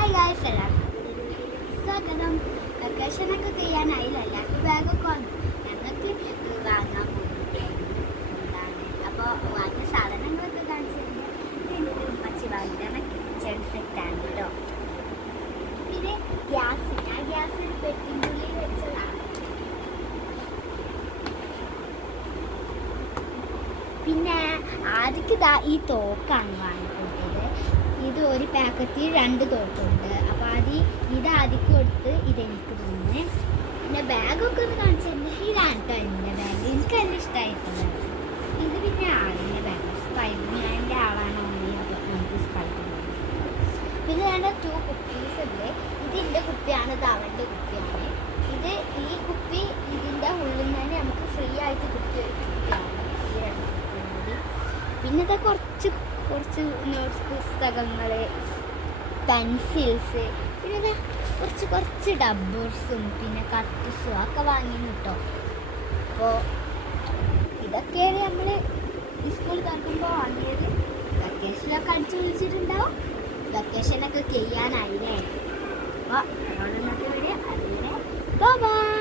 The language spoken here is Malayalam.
ഹായ് ഗായ്സ്, എല്ലാവർക്കും സ്വാഗതം. വെക്കേഷനൊക്കെ ചെയ്യാനായില്ല, എല്ലാവർക്കും ബാഗൊക്കെ വന്നു. ഞങ്ങൾക്ക് വാങ്ങാൻ പോകുന്നതാണ്. അപ്പോൾ വാങ്ങിയ സാധനങ്ങളൊക്കെ കാണിച്ചിട്ടുണ്ട്. മച്ചി വാങ്ങിയാണ് കിച്ചൺ സെറ്റാണ് കേട്ടോ. പിന്നെ ഗ്യാസ്, ഞാൻ ഗ്യാസ് പെട്ടിനുള്ളിൽ വെച്ചതാണ്. പിന്നെ ആദ്യക്ക് ഈ തോക്കാണ് വാങ്ങിക്കൊടുത്തത്. ഇത് ഒരു പാക്കറ്റിൽ 2 തോക്കുണ്ട്. അപ്പോൾ ഇത് ആദ്യം കൊടുത്ത് ഇതെനിക്ക് തന്നെ. പിന്നെ ബാഗൊക്കെ ഒന്ന് കാണിച്ചിട്ടുണ്ട്. ഇതാണ് കേട്ടോ എൻ്റെ ബാഗ്. എനിക്ക് നല്ല ഇഷ്ടമായിട്ടുണ്ട്. ഇത് പിന്നെ ആളിൻ്റെ ബാഗ്, സ്പൈഡർമാൻ്റെ ആളാണ് ഓൺലി. അപ്പോൾ നമുക്ക് സ്പൈഡർമാൻ. പിന്നെ വേണ്ട 2 കുപ്പീസ് ഉണ്ട്. ഇതിൻ്റെ കുപ്പിയാണ്, ഇത് അവൻ്റെ കുപ്പിയാണ്. ഈ കുപ്പി ഇതിൻ്റെ ഉള്ളിൽ നിന്ന് തന്നെ നമുക്ക് ഫ്രീ ആയിട്ട് കിട്ടിയ ഒരു കുപ്പിയാണ് ഈ 2 കുപ്പിയും കൂടി. പിന്നെ ഇത് കുറച്ച് നോട്ട്സ്, പുസ്തകങ്ങൾ, പെൻസിൽസ്, പിന്നെ കുറച്ച് ഡബ്ബേഴ്സും പിന്നെ കട്ടീസും ഒക്കെ വാങ്ങിയിരുന്നു കേട്ടോ. അപ്പോൾ ഇതൊക്കെയാണ് നമ്മൾ ഈ സ്കൂൾ തുറക്കുമ്പോൾ വാങ്ങിയത്. വെക്കേഷനൊക്കെ അടിച്ചു വിളിച്ചിട്ടുണ്ടാവും. വെക്കേഷനൊക്കെ ചെയ്യാനായില്ലേ. അപ്പോൾ അതുകൊണ്ട് ഇന്നത്തെ വീഡിയോ അതിനെ ബൈ.